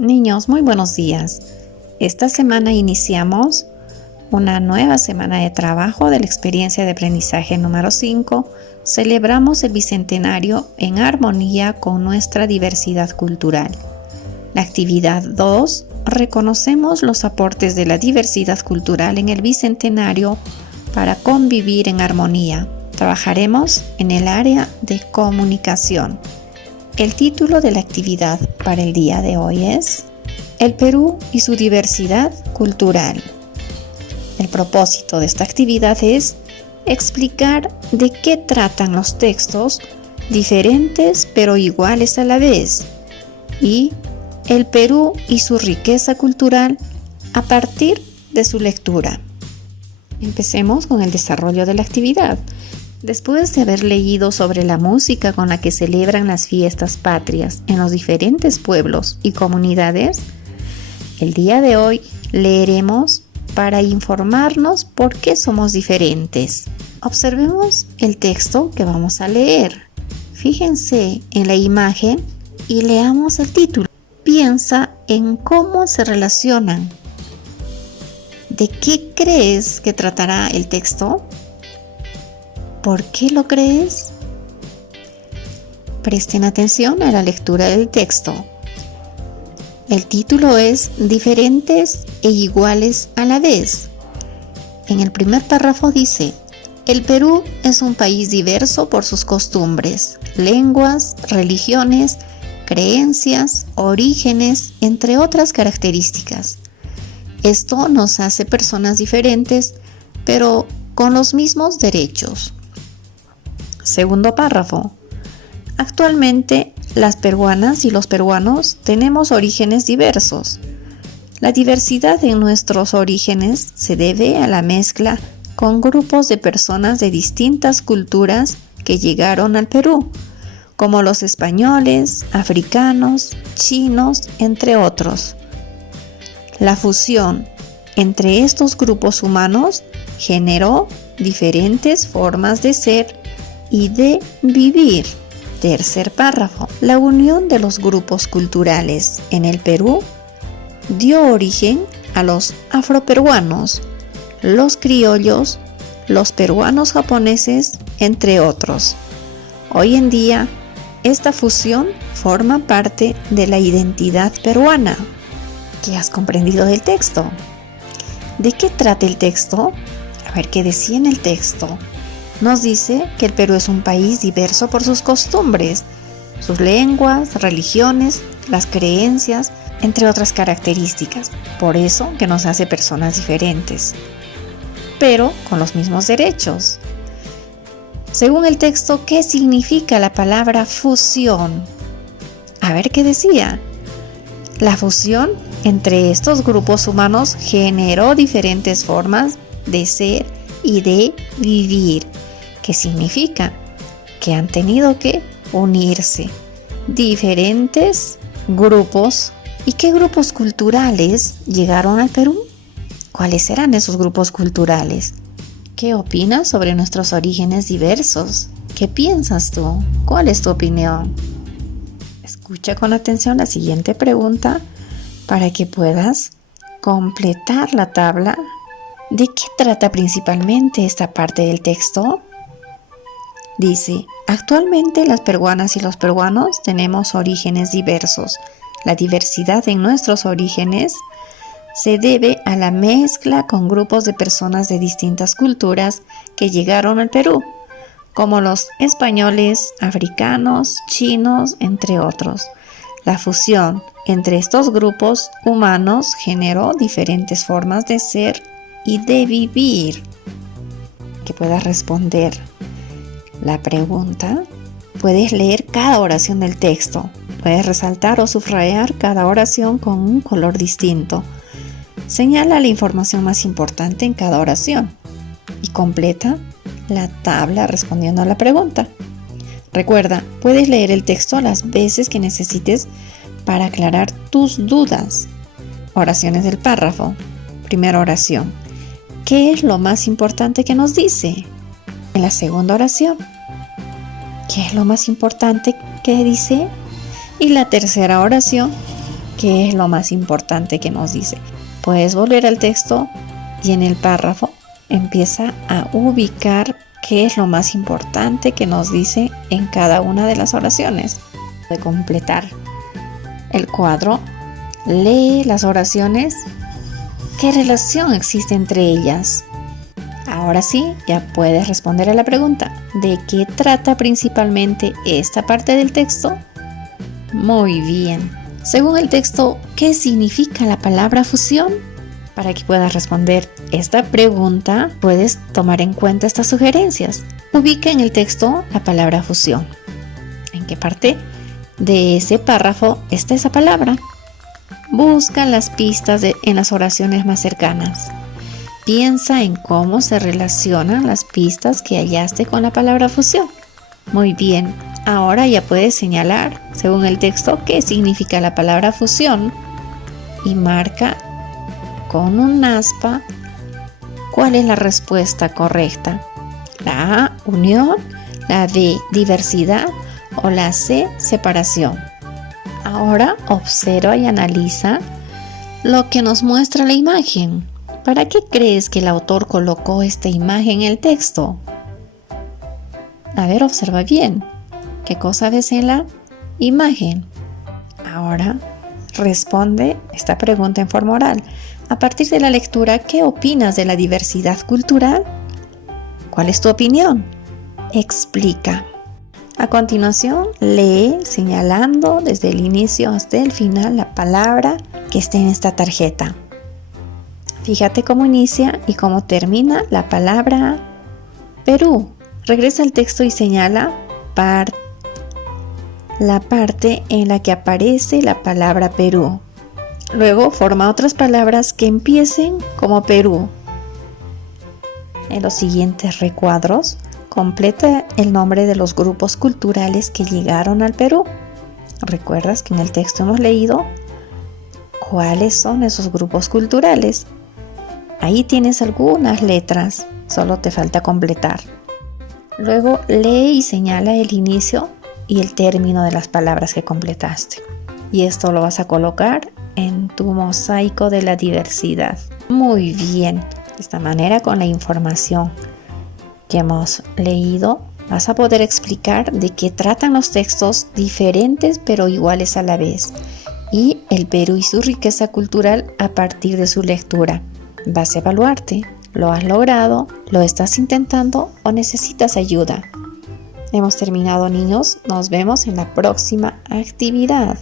Niños, muy buenos días. Esta semana iniciamos una nueva semana de trabajo de la experiencia de aprendizaje número 5. Celebramos el bicentenario en armonía con nuestra diversidad cultural. La actividad 2. Reconocemos los aportes de la diversidad cultural en el bicentenario para convivir en armonía. Trabajaremos en el área de comunicación. El título de la actividad para el día de hoy es El Perú y su diversidad cultural. El propósito de esta actividad es explicar de qué tratan los textos diferentes pero iguales a la vez y el Perú y su riqueza cultural a partir de su lectura. Empecemos con el desarrollo de la actividad. Después de haber leído sobre la música con la que celebran las fiestas patrias en los diferentes pueblos y comunidades, el día de hoy leeremos para informarnos por qué somos diferentes. Observemos el texto que vamos a leer. Fíjense en la imagen y leamos el título. Piensa en cómo se relacionan. ¿De qué crees que tratará el texto? ¿Por qué lo crees? Presten atención a la lectura del texto. El título es Diferentes e iguales a la vez. En el primer párrafo dice: el Perú es un país diverso por sus costumbres, lenguas, religiones, creencias, orígenes, entre otras características. Esto nos hace personas diferentes, pero con los mismos derechos. Segundo párrafo. Actualmente, las peruanas y los peruanos tenemos orígenes diversos. La diversidad en nuestros orígenes se debe a la mezcla con grupos de personas de distintas culturas que llegaron al Perú, como los españoles, africanos, chinos, entre otros. La fusión entre estos grupos humanos generó diferentes formas de ser y de vivir. Tercer párrafo. La unión de los grupos culturales en el Perú dio origen a los afroperuanos, los criollos, los peruanos japoneses, entre otros. Hoy en día, esta fusión forma parte de la identidad peruana. ¿Qué has comprendido del texto? ¿De qué trata el texto? A ver qué decía en el texto. Nos dice que el Perú es un país diverso por sus costumbres, sus lenguas, religiones, las creencias, entre otras características. Por eso que nos hace personas diferentes, pero con los mismos derechos. Según el texto, ¿qué significa la palabra fusión? A ver qué decía. La fusión entre estos grupos humanos generó diferentes formas de ser y de vivir. ¿Qué significa? Que han tenido que unirse diferentes grupos. ¿Y qué grupos culturales llegaron al Perú? ¿Cuáles serán esos grupos culturales? ¿Qué opinas sobre nuestros orígenes diversos? ¿Qué piensas tú? ¿Cuál es tu opinión? Escucha con atención la siguiente pregunta para que puedas completar la tabla. ¿De qué trata principalmente esta parte del texto? Dice: actualmente las peruanas y los peruanos tenemos orígenes diversos. La diversidad en nuestros orígenes se debe a la mezcla con grupos de personas de distintas culturas que llegaron al Perú, como los españoles, africanos, chinos, entre otros. La fusión entre estos grupos humanos generó diferentes formas de ser y de vivir. Que puedas responder la pregunta. Puedes leer cada oración del texto. Puedes resaltar o subrayar cada oración con un color distinto. Señala la información más importante en cada oración y completa la tabla respondiendo a la pregunta. Recuerda, puedes leer el texto las veces que necesites para aclarar tus dudas. Oraciones del párrafo. Primera oración. ¿Qué es lo más importante que nos dice? En la segunda oración, ¿qué es lo más importante que dice? Y la tercera oración, qué es lo más importante que nos dice. Puedes volver al texto y en el párrafo empieza a ubicar qué es lo más importante que nos dice en cada una de las oraciones. De completar el cuadro, lee las oraciones. ¿Qué relación existe entre ellas? Ahora sí, ya puedes responder a la pregunta: ¿de qué trata principalmente esta parte del texto? Muy bien. Según el texto, ¿qué significa la palabra fusión? Para que puedas responder esta pregunta, puedes tomar en cuenta estas sugerencias. Ubica en el texto la palabra fusión. ¿En qué parte de ese párrafo está esa palabra? Busca las pistas en las oraciones más cercanas. Piensa en cómo se relacionan las pistas que hallaste con la palabra fusión. Muy bien, ahora ya puedes señalar, según el texto, qué significa la palabra fusión y marca con un aspa cuál es la respuesta correcta. La A, unión; la B, diversidad; o la C, separación. Ahora observa y analiza lo que nos muestra la imagen. ¿Para qué crees que el autor colocó esta imagen en el texto? A ver, observa bien. ¿Qué cosa ves en la imagen? Ahora responde esta pregunta en forma oral. A partir de la lectura, ¿qué opinas de la diversidad cultural? ¿Cuál es tu opinión? Explica. A continuación, lee señalando desde el inicio hasta el final la palabra que esté en esta tarjeta. Fíjate cómo inicia y cómo termina la palabra Perú. Regresa al texto y señala la parte en la que aparece la palabra Perú. Luego forma otras palabras que empiecen como Perú. En los siguientes recuadros, completa el nombre de los grupos culturales que llegaron al Perú. ¿Recuerdas que en el texto hemos leído cuáles son esos grupos culturales? Ahí tienes algunas letras, solo te falta completar. Luego lee y señala el inicio y el término de las palabras que completaste. Y esto lo vas a colocar en tu mosaico de la diversidad. Muy bien. De esta manera, con la información que hemos leído, vas a poder explicar de qué tratan los textos diferentes pero iguales a la vez, y el Perú y su riqueza cultural a partir de su lectura. Vas a evaluarte. ¿Lo has logrado? ¿Lo estás intentando o necesitas ayuda? Hemos terminado, niños. Nos vemos en la próxima actividad.